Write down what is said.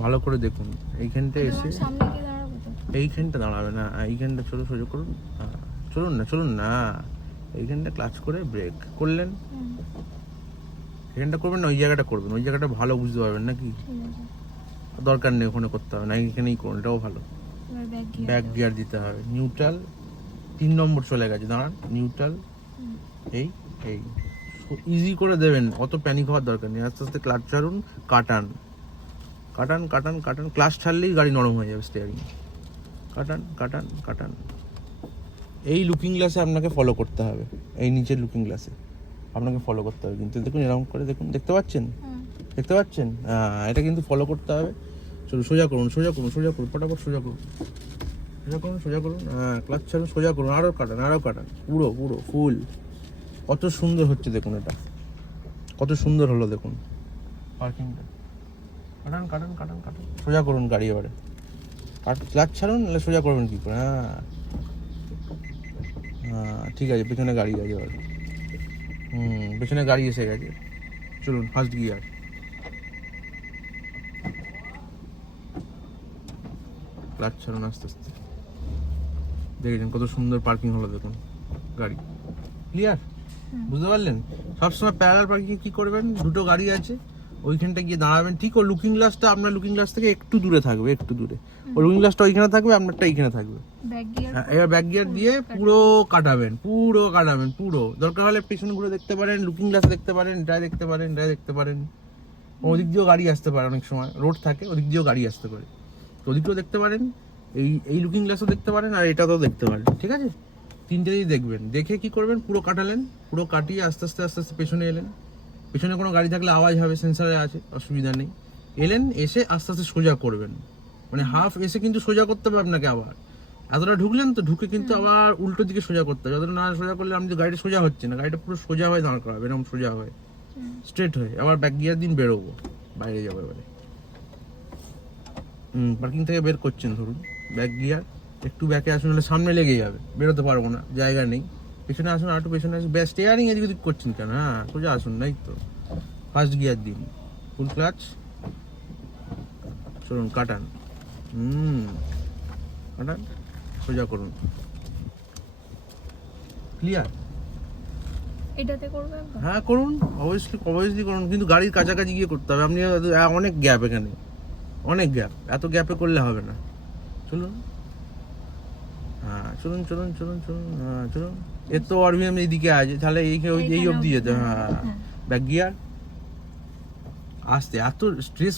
ভালো করে দেখুন। এইখানটা এসে সামনে কি দাঁড়াবো তো? এইখানটা দাঁড়াবে না, এইখানটা ছোটো সোজা করুন। হ্যাঁ, চলুন না এইখানটা ক্লাচ করে ব্রেক করলেন। এখানটা করবেন না, ওই জায়গাটা করবেন, ওই জায়গাটা ভালো বুঝতে পারবেন নাকি। দরকার নেই ওখানে করতে হবে না, এইখানেই করুন, এটাও ভালো। ব্যাক গিয়ার দিতে হবে, নিউট্রাল 3 নম্বর চলে গেছে, দাঁড়ান, নিউট্রাল এই এই ইজি করে দেবেন, অত প্যানিক হওয়ার দরকার নেই। আস্তে আস্তে ক্লাচ ছাড়ুন, কাটান কাটান কাটান কাটান, ক্লাচ ছাড়লেই গাড়ি নরম হয়ে যাবে, স্টিয়ারিং কাটান। এই লুকিং গ্লাসে আপনাকে ফলো করতে হবে, এই নিচের লুকিং গ্লাসে আপনাকে ফলো করতে হবে কিন্তু, দেখুন এরকম করে দেখুন, দেখতে পাচ্ছেন এটা কিন্তু ফলো করতে হবে। চলুন সোজা করুন ফটাফট সোজা করুন, হ্যাঁ, ক্লাচ ছাড়ুন, সোজা করুন, আরও কাটান, পুরো ফুল। কত সুন্দর হচ্ছে দেখুন, এটা কত সুন্দর হলো দেখুন পার্কিংটা। কাটান, সোজা করুন গাড়ি এবারে, ক্লাচ ছাড়ুন, নাহলে সোজা করবেন কি করে। হ্যাঁ ঠিক আছে, পেছনে গাড়ি আছে এবার, পেছনে গাড়ি এসে গেছে। চলুন ফার্স্ট গিয়ার, ক্লাচ ছাড়ুন আস্তে আস্তে। দেখেছেন কত সুন্দর পার্কিং হলো দেখুন, গাড়ি ক্লিয়ার, বুঝতে পারলেন। সবসময় প্যারালাল পার্কিং কি করবেন, দুটো গাড়ি আছে, ওইখানটা গিয়ে দাঁড়াবেন, ঠিক ও লুকিং গ্লাসটা আপনার লুকিং গ্লাস থেকে একটু দূরে থাকবে, ও লুকিং গ্লাসটা ওইখানে থাকবে, আপনারটা এইখানে থাকবে। এবার ব্যাক গিয়ার দিয়ে পুরো কাটাবেন, পুরো দরকার হলে পেছনে ঘুরে দেখতে পারেন, লুকিং গ্লাস দেখতে পারেন, ড্রাই দেখতে পারেন। ওদিক দিয়েও গাড়ি আসতে পারে, অনেক সময় রোড থাকে, ওদিক দিয়েও গাড়ি আসতে পারে, তো ওদিকটাও দেখতে পারেন, এই লুকিং গ্লাসও দেখতে পারেন, আর এটাতেও দেখতে পারেন, ঠিক আছে। তিনটেই দেখবেন, দেখে কি করবেন, পুরো কাটালেন, পুরো কাটিয়ে আস্তে আস্তে পেছনে এলেন। পেছনে কোনো গাড়ি থাকলে আওয়াজ হবে, সেন্সারে আছে, অসুবিধা নেই। এলেন, এসে আস্তে আস্তে সোজা করবেন, মানে হাফ এসে কিন্তু সোজা করতে হবে আপনাকে। আবার এতটা ঢুকলেন তো, ঢুকে কিন্তু আবার উল্টো দিকে সোজা করতে হবে। যতটা না সোজা করলে আপনি গাড়িটা সোজা হচ্ছে না, গাড়িটা পুরো সোজা হয়ে দাঁড় করাবে, এরকম সোজা হয়ে স্ট্রেট হয়ে। আবার ব্যাক গিয়ার দিন, বেরোবো, বাইরে যাবো এবারে। পার্কিং থেকে বের করছেন, ধরুন ব্যাক গিয়ার, একটু ব্যাকে আসুন, নাহলে সামনে লেগে যাবে, বেরোতে পারবো না, জায়গা নেই। পেছনে আসুন, আর একটু পেছনে আসুন, ব্যাস স্টিয়ারিং এদিক ওদিক করছেন কেন, হ্যাঁ সোজা আসুন, নাই তো। ফার্স্ট গিয়ার দিন, ফুল ক্লাচ, চলুন কাটান, সোজা করুন, ক্লিয়ার। এটাতে করবে? হ্যাঁ করুন, অবভিয়াসলি করুন, কিন্তু গাড়ির কাছাকাছি গিয়ে করতে হবে। আপনি অনেক গ্যাপ, এখানে অনেক গ্যাপ, এত গ্যাপে করলে হবে না। চলুন, হ্যাঁ চলুন, হ্যাঁ চলুন। এর তো আরবিএম এইদিকে আছে, তাহলে এই অবধি যেতে। হ্যাঁ ব্যাক গিয়ার, আসতে এত স্ট্রেস